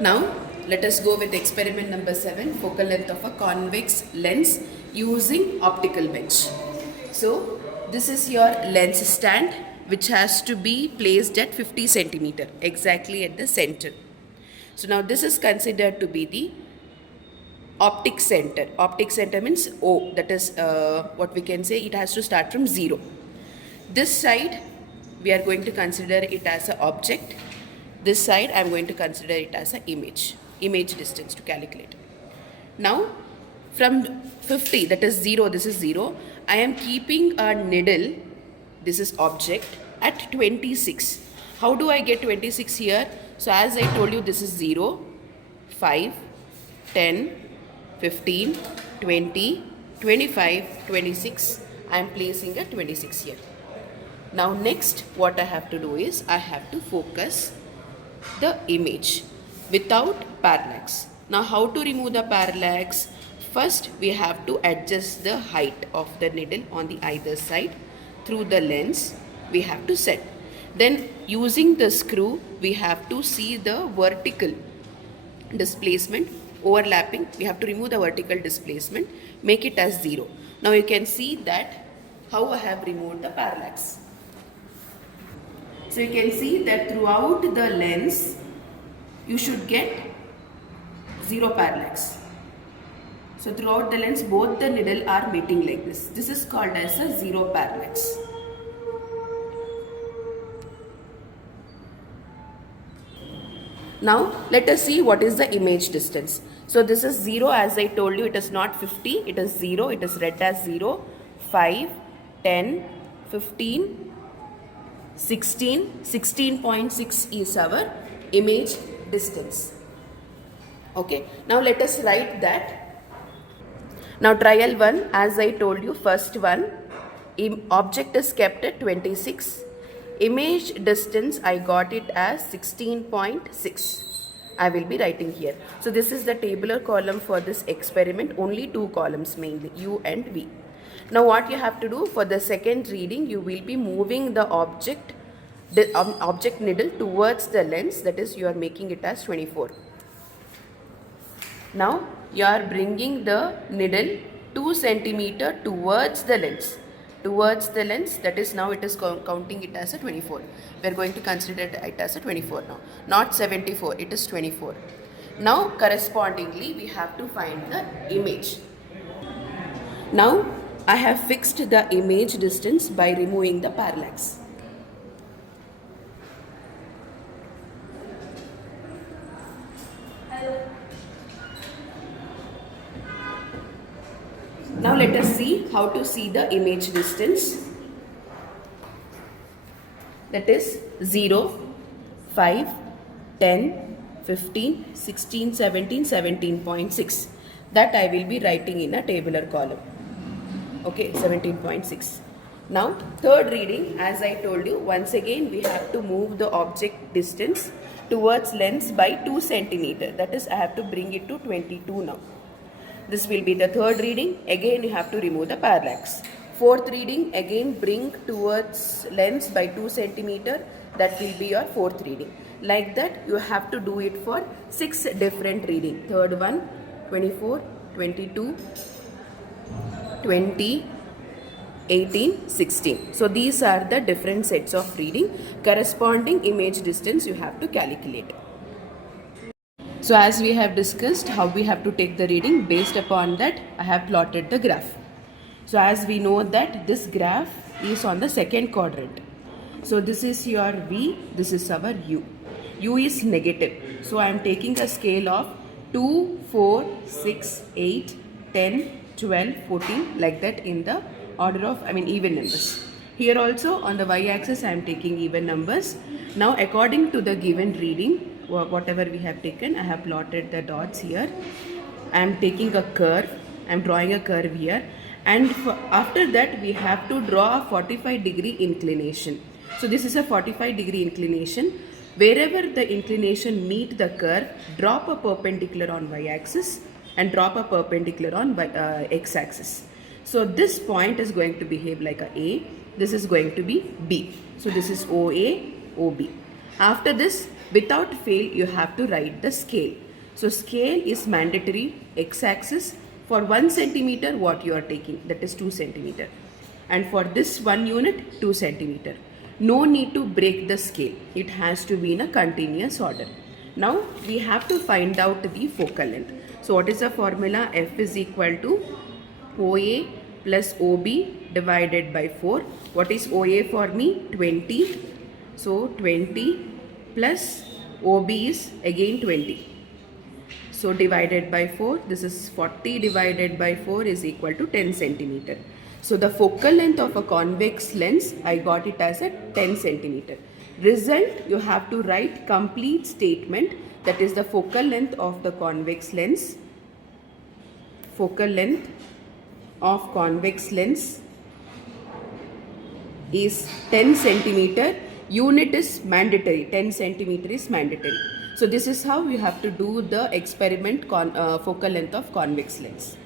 Now let us go with experiment number 7, focal length of a convex lens using optical bench. So this is your lens stand which has to be placed at 50 centimeter exactly at the center. So now this is considered to be the optic center. Optic center means O, that is what we can say, it has to start from 0. This side we are going to consider it as an object. This side I am going to consider it as an image distance to calculate. Now from 50, that is 0, this is 0, I am keeping a needle, this is object, at 26. How do I get 26 here? So as I told you, this is 0, 5, 10, 15, 20, 25, 26. I am placing a 26 here. Now next what I have to do is I have to focus the image without parallax. Now how to remove the parallax? First we have to adjust the height of the needle on the either side through the lens we have to set. Then using the screw we have to see the vertical displacement overlapping. We have to remove the vertical displacement, make it as 0. Now you can see that how I have removed the parallax. So you can see that throughout the lens you should get 0 parallax. So throughout the lens both the needle are meeting like this. This is called as a 0 parallax. Now let us see what is the image distance. So this is 0, as I told you, it is not 50, it is 0, it is read as 0, 5, 10, 15, 16, 16.6 is our image distance. Okay, now let us write that. Now trial 1, as I told you, first one, object is kept at 26. Image distance I got it as 16.6. I will be writing here. So this is the tabular column for this experiment, only 2 columns mainly, U and V. Now what you have to do for the second reading, you will be moving the object needle towards the lens, that is you are making it as 24. Now you are bringing the needle 2 centimeter towards the lens. That is now it is counting it as a 24. We are going to consider it as a 24 now, not 74, it is 24. Now correspondingly we have to find the image. Now I have fixed the image distance by removing the parallax. Now let us see how to see the image distance. That is 0, 5, 10, 15, 16, 17, 17.6. That I will be writing in a tabular column. Okay, 17.6. Now third reading, as I told you, once again we have to move the object distance towards lens by 2 centimeter. That is, I have to bring it to 22 now. This will be the third reading. Again you have to remove the parallax. Fourth reading, again bring towards lens by 2 centimeter. That will be your fourth reading. Like that you have to do it for 6 different reading. Third one, 24, 22, 20, 18, 16. So these are the different sets of reading. Corresponding image distance you have to calculate. So as we have discussed how we have to take the reading, based upon that I have plotted the graph. So as we know that this graph is on the second quadrant. So this is your V, this is our U. U is negative. So I am taking a scale of 2, 4, 6, 8, 10, 12, 14 like that in the order of, even numbers. Here also on the y-axis I am taking even numbers. Now according to the given reading, whatever we have taken, I have plotted the dots here. I am taking a curve, I am drawing a curve here, and after that we have to draw a 45-degree inclination. So this is a 45-degree inclination. Wherever the inclination meet the curve, drop a perpendicular on y-axis and drop a perpendicular on x-axis. So this point is going to behave like a, this is going to be B. So this is OA, OB. After this, without fail, you have to write the scale. So scale is mandatory. X-axis for 1 centimeter, what you are taking, that is 2 centimeter. And for this 1 unit, 2 centimeter. No need to break the scale. It has to be in a continuous order. Now we have to find out the focal length. So what is the formula? F is equal to OA plus OB divided by 4. What is OA for me? 20. So 20 plus OB is again 20. So divided by 4, this is 40 divided by 4 is equal to 10 centimeter. So the focal length of a convex lens, I got it as a 10 centimeter. Result, you have to write complete statement, that is the focal length of the convex lens. Focal length of convex lens is 10 centimeter. Unit is mandatory. 10 centimeter is mandatory. So this is how you have to do the experiment focal length of convex lens.